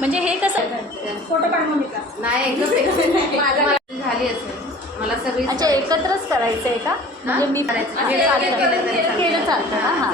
म्हणजे हे कसं? फोटो काढ मम्मीचा नाही झाली असेल. मला सगळी अच्छा एकत्रच करायचं आहे का? म्हणजे मी केलं- चालतं. हां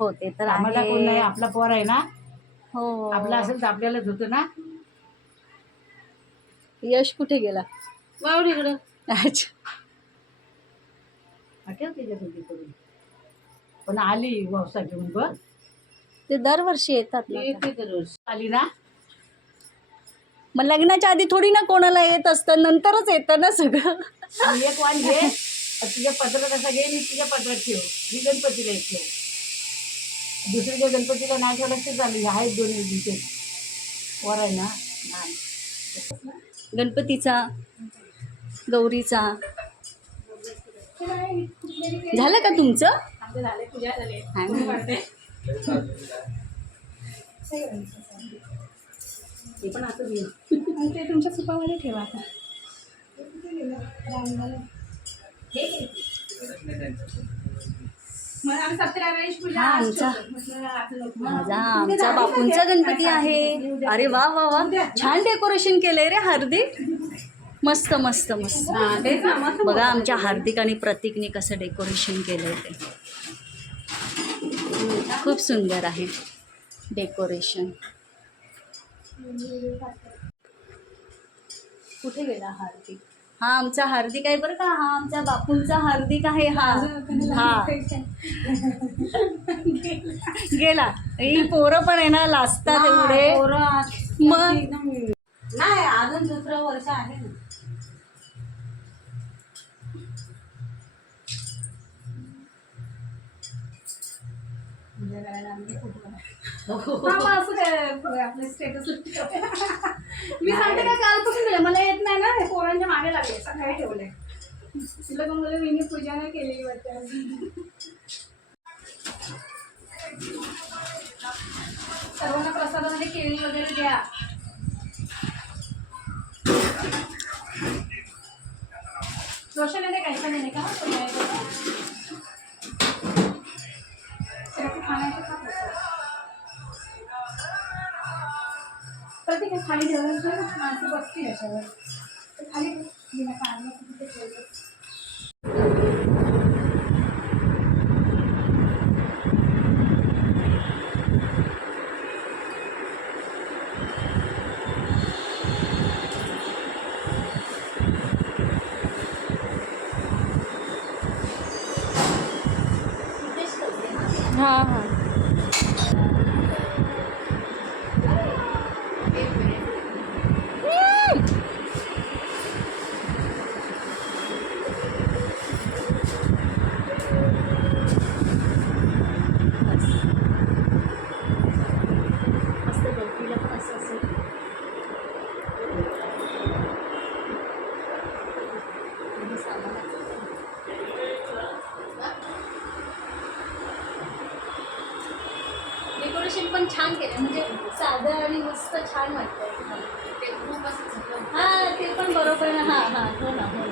हो ते तर आम्हाला कोण नाही आहे आपला पोर आहे ना? हो आपला असेल तर आपल्यालाच होतं ना? यश कुठे गेला? अच्छा. पण आली व्यवसा घेऊन बघ. ते दरवर्षी येतात ना आली ना? मग लग्नाच्या आधी थोडी ना कोणाला येत असतं नंतरच येतं ना सगळं. आणि एक वाण घे तुझ्या पत्रात असा घे आणि तुझ्या पत्रात ठेव. मी गणपतीला एक ठेव दुसऱ्याच्या गणपतीला नाही ठेवलं तर चालेल. आहेत दोन दिवसे वर आहे ना. गणपतीचा गौरीचा. झालं का तुमचं? आमचे झाले पूजा झाले. हा. फोटो काढते ते पण आणि ते तुमच्या सुपामध्ये ठेवा आता. हा, आमचा बापूंचा गणपती आहे. अरे वा वा वा. छान डेकोरेशन केलंय रे हार्दिक. मस्त मस्त मस्त. बघा आमच्या हार्दिक आणि प्रतीकने कसं डेकोरेशन केलंय ते. खूप सुंदर आहे डेकोरेशन. कुठे गेला हार्दिक? हा आमचा हार्दिक आहे बरं का. हा आमच्या बापूंचा हार्दिक आहे हा. हा. गेला. ही पोरं पण आहे ना लाजतात एवढे. मग? नाही अजून दुसरं वर्ष आहे. ना असं काय आपले स्टेटस मी सांगते का कालपासून दिलं मला येत नाही ना हे पोरांच्या मागे लागले सकाळी ठेवले तिला पण बोलले मी पूजा नाही केली वाटतं. सर्वांना प्रसादामध्ये केळी वगैरे द्या. रोशन येते काही पण येते का? खाण्याचं का प्रत्येक खाली ठेवायचं माणसं बसतील याच्यावर. हां हां मस्त गौरीला पण असं असेल आणि सामानाचं डेकोरेशन पण छान केलं म्हणजे साधं आणि मस्त छान वाटतंय. ते खूप असं हा ते पण बरोबर. हा हा हो ना हो